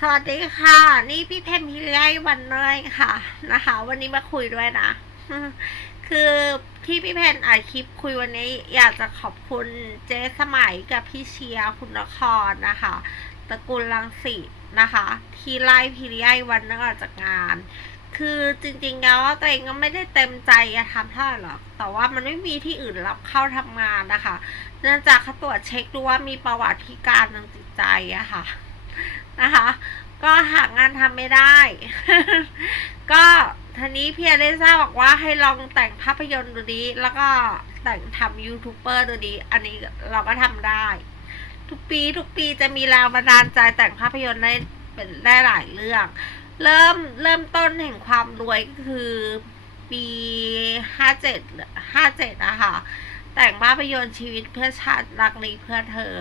สวัสดีค่ะ นี่พี่เพมพิเลียวันเนยค่ะนะคะ วันนี้มาคุยด้วยนะ คือที่พี่เพนอัดคลิปคุยวันนี้อยากจะขอบคุณเจ๊สมัยกับพี่เชียร์คุณนครนะคะตระกูลลังสิตนะคะ ที่ไล่พิเลียวันเนยออกจากงาน คือจริงๆแล้วตัวเองก็ไม่ได้เต็มใจจะทำเท่าไหร่หรอก แต่ว่ามันไม่มีที่อื่นรับเข้าทำงานนะคะ เนื่องจากเขาตรวจเช็คดูว่ามีประวัติพิการทางจิตใจอะค่ะ นะคะ ก็หากงานทำไม่ได้ ก็ทีนี้พี่อเลซ่าบอกว่าให้ลองแต่งภาพยนตร์ดูดี แล้วก็แต่งทำยูทูบเบอร์ดูดี อันนี้เราก็ทำได้ ทุกปีทุกปีจะมีแรงบันดาลใจแต่งภาพยนตร์ได้เป็นได้หลายเรื่อง เริ่มเริ่มต้นแห่งความรวยก็คือปีห้าเจ็ดห้าเจ็ดอะคะแต่งภาพยนตร์ชีวิตเพื่อชาติรักนี้เพื่อเธอ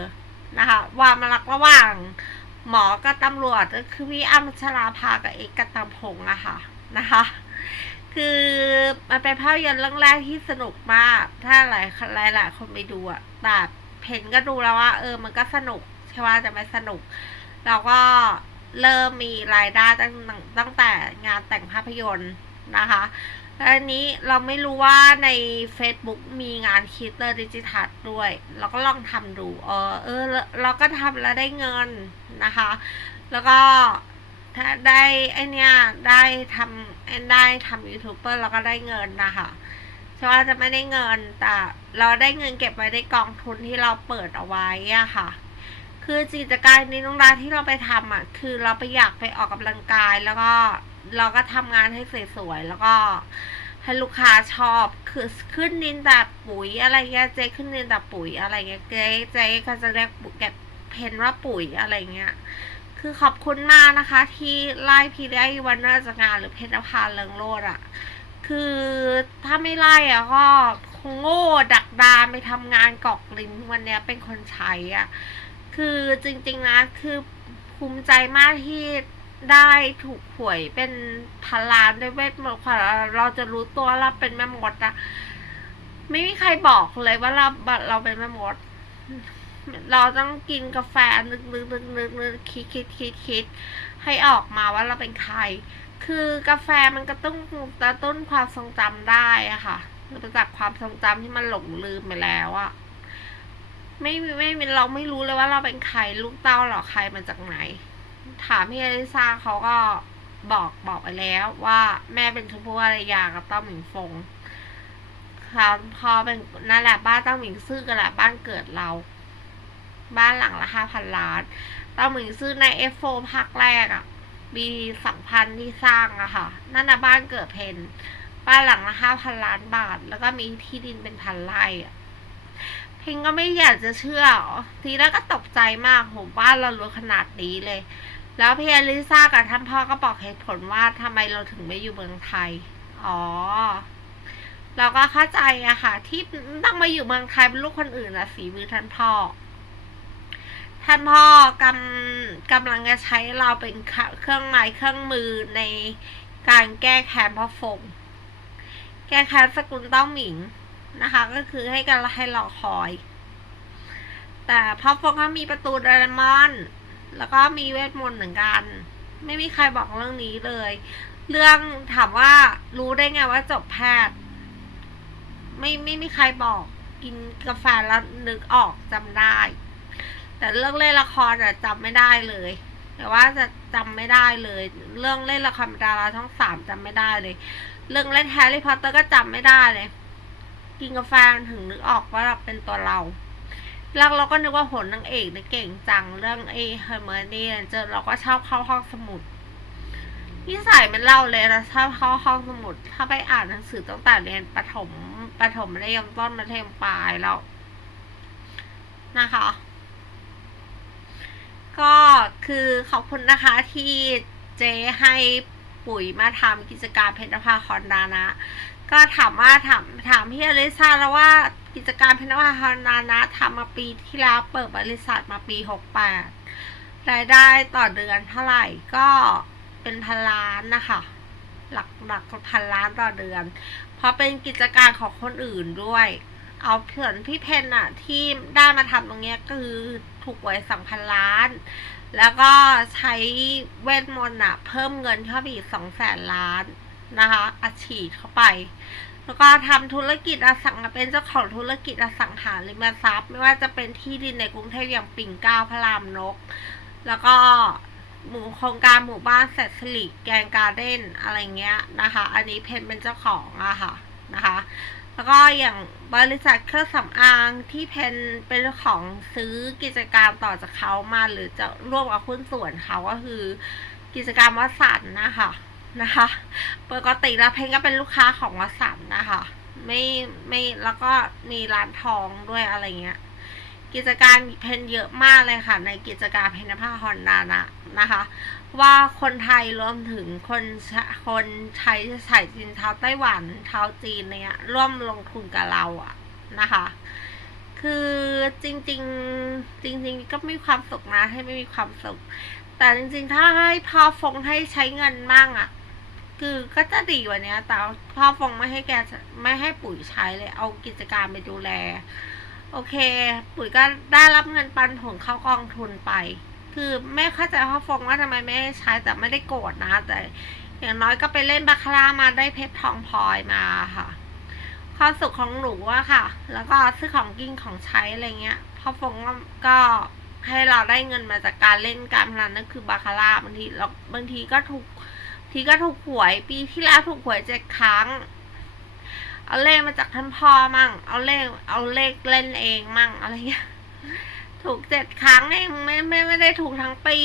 นะคะวามรักระหว่าง หมอกับตำรวจก็คือพี่อ้ำชลาภากับเอกกันตพงษ์อะค่ะนะคะ คือมันเป็นภาพยนตร์เรื่องแรกที่สนุกมาก ถ้าหลายหลายหลายคนไปดูอะแต่เพนก็ดูแล้วว่า เออมันก็สนุกใช่ว่าจะไม่สนุกเราก็เริ่มมีรายได้ตั้งตั้งแต่งานแต่งภาพยนตร์นะคะ อันนี้เราไม่รู้ว่าใน Facebook มีงานคิดเตอร์ดิจิทัลด้วย เราก็ลองทำดูเออเออ เราก็ทำแล้วได้เงินนะคะ แล้วก็ถ้าได้ไอเนี้ยได้ทำได้ทำยูทูบเบอร์เราก็ได้เงินนะคะใช่ว่าจะไม่ได้เงินแต่เราได้เงินเก็บไว้ในกองทุนที่เราเปิดเอาไว้อะค่ะ คือกิจการนี้น้องดาที่เราไปทำอะ คือเราไปอยากไปออกกำลังกายแล้วก็ เราก็ทำงานให้สวยๆแล้วก็ให้ลูกค้าชอบคือขึ้นนินแบบปุ๋ยอะไรเงี้ยเจ๊ขึ้นนินแบบปุ๋ยอะไรเงี้ยเจ๊เจ๊ก็จะเรียกแกบเพนว่าปุ๋ยอะไรเงี้ย คือขอบคุณมากนะคะ ที่ไล่พีได้วันน่าจะงานหรือเพนพาเลิงโลดอะ คือถ้าไม่ไล่อะก็คงโง่ดักดานไปทำงานกอกลิ้นวันเนี้ยเป็นคนใช้อะ คือจริงๆนะคือภูมิใจมากที่ ได้ถูกหวยเป็นพันล้านด้วยเวทมนต์กว่าเราจะรู้ตัวเราเป็นแม่มดอะไม่มีใครบอกเลยว่าเราเราเป็นแม่มด เราต้องกินกาแฟนึกนึกนึกนึกนึกคิดคิดคิดคิดให้ออกมาว่าเราเป็นใคร คือกาแฟมันก็ต้องกระตุ้นความทรงจำได้อะค่ะจากความทรงจำที่มันหลงลืมไปแล้วอะไม่ไม่เราไม่รู้เลยว่าเราเป็นใครลูกเต้าหรอใครมาจากไหน ถามพี่อลิซาเขาก็บอกบอกไปแล้วว่าแม่เป็นชมพู่อารยากับต้อมหมิงฟงค่ะพอเป็นนั่นแหละบ้านต้อมหมิงซื่อกันแหละบ้านเกิดเรา บ้านหลังละห้าพันล้านต้อมหมิงซื่อในเอฟโฟภาคแรกอะปีสองพันที่สร้างอะค่ะ นั่นนะบ้านเกิดเพนบ้านหลังละห้าพันล้านบาท แล้วก็มีที่ดินเป็นพันไร่อะเพลงก็ไม่อยากจะเชื่อทีแรกก็ตกใจมากโหบ้านเรารวยขนาดนี้เลย แล้วพี่อลิซ่ากับท่านพ่อก็บอกเหตุผลว่าทำไมเราถึงไม่อยู่เมืองไทย อ๋อ เราก็เข้าใจอะค่ะ ที่ต้องมาอยู่เมืองไทยเป็นลูกคนอื่นอะฝีมือท่านพ่อ ท่านพ่อกำกำลังจะใช้เราเป็นเครื่องไม้เครื่องมือในการแก้แค้นพ่อฟงแก้แค้นสกุลต้องหมิงนะคะ ก็คือให้กันให้รอคอย แต่พอฟงก็มีประตูโดรมอน แล้วก็มีเวทมนต์เหมือนกัน ไม่มีใครบอกเรื่องนี้เลย เรื่องถามว่ารู้ได้ไงว่าจบแพทย์ ไม่ไม่มีใครบอกกินกาแฟแล้วนึกออกจำได้ แต่เรื่องเล่นละครอะจำไม่ได้เลย แต่ว่าจะจำไม่ได้เลย เรื่องเล่นละครดาราช่องสามจำไม่ได้เลย เรื่องเล่นแฮร์รี่พอตเตอร์ก็จำไม่ได้เลย กินกาแฟถึงนึกออกว่าเราเป็นตัวเรา แล้วเราก็นึกว่าผลนางเอกเนี่ยเก่งจังเรื่องไอ้เฮอร์เมอนี่เจอเราก็ชอบเข้าห้องสมุดนิสัยมันเล่าเลยเราชอบเข้าห้องสมุด ถ้าไปอ่านหนังสือตั้งแต่เรียนประถมประถมมัธยมต้นมัธยมปลายแล้ว นะคะ ก็คือขอบคุณนะคะที่เจให้ปุ๋ยมาทำกิจการเพชรภาคอนดานะ ก็ถามว่าถามถามพี่อลิซาแล้วว่า กิจการพนวาฮานานะทำมาปีที่แล้วเปิดบริษัทมาปีหกแปดรายได้ต่อเดือนเท่าไหร่ก็เป็นพันล้านนะคะ หลักหลักพันล้านต่อเดือน เพราะเป็นกิจการของคนอื่นด้วย เอาเผื่อนพี่เพนอะที่ได้มาทำตรงเนี้ยก็คือถูกหวยสองพันล้าน แล้วก็ใช้เวทมนต์อะเพิ่มเงินเข้าไปอีกสองแสนล้านนะคะอัดฉีดเข้าไป แล้วก็ทำธุรกิจอสังหาเป็นเจ้าของธุรกิจอสังหาริมทรัพย์ ไม่ว่าจะเป็นที่ดินในกรุงเทพอย่างปิ่นเกล้าพระรามนก แล้วก็หมู่โครงการหมู่บ้านแสนสิริแกงการ์เด้นอะไรเงี้ยนะคะ อันนี้เพนเป็นเจ้าของอะค่ะนะคะ แล้วก็อย่างบริษัทเครื่องสำอางที่เพนเป็นของซื้อกิจการต่อจากเขามาหรือจะร่วมกับหุ้นส่วนเขาก็คือกิจการวัสันนะคะ นะคะปกติแล้วเพนก็เป็นลูกค้าของวัสันนะคะ ไม่ไม่แล้วก็มีร้านทองด้วยอะไรเงี้ย กิจการเพนเยอะมากเลยค่ะ ในกิจการเพนภาฮอนดานะนะคะ ว่าคนไทยรวมถึงคนคนใช้ใส่สินเท้าไต้หวันเท้าจีนเนี่ยร่วมลงทุนกับเราอะนะคะ คือจริง ๆ จริง ๆ ก็มีความสุขนะให้ไม่มีความสุขแต่จริงๆ ถ้าให้พอฟงให้ใช้เงินมั่งอะ คือก็จะดีกว่านี้แต่พ่อฟงไม่ให้แกไม่ให้ปุ๋ยใช้เลย เอากิจการไปดูแล โอเค ปุ๋ยก็ได้รับเงินปันผลเข้ากองทุนไป คือไม่เข้าใจพ่อฟงว่าทำไมไม่ให้ใช้แต่ไม่ได้โกรธนะ แต่อย่างน้อยก็ไปเล่นบาคาร่ามาได้เพชรทองพลอยมาค่ะ ความสุขของหนูอะค่ะ แล้วก็ซื้อของกินของใช้อะไรเงี้ยพ่อฟงก็ก็ให้เราได้เงินมาจากการเล่นการพนันนั่นคือบาคาร่าบางทีเราบางทีก็ถูก ทีก็ถูกหวย ปีที่แล้วถูกหวยเจ็ดครั้ง เอาเลขมาจากท่านพ่อมั่ง เอาเลข เอาเลขเล่นเองมั่งอะไรเงี้ย ถูกเจ็ดครั้งเองไม่ไม่ไม่ได้ถูกทั้งปี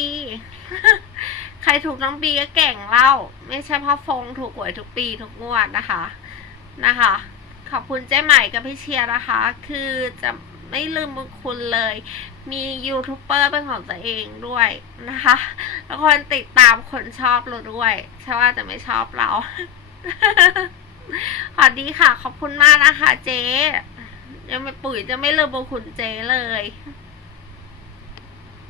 ใครถูกทั้งปีก็เก่งเล่า ไม่ใช่พ่อฟงถูกหวยทุกปีทุกงวดนะคะ นะคะ ขอบคุณเจ๊ใหม่กับพี่เชียร์นะคะ คือจะ ไม่ลืมบุญคุณเลย มียูทูบเบอร์เป็นของตัวเองด้วยนะคะแล้วคนติดตามคนชอบเราด้วยใช่ว่าจะไม่ชอบเราสวัสดีค่ะ ขอบคุณมากนะคะเจ๊ยังไม่ปุ๋ยจะไม่ลืมบุญคุณเจ๊เลย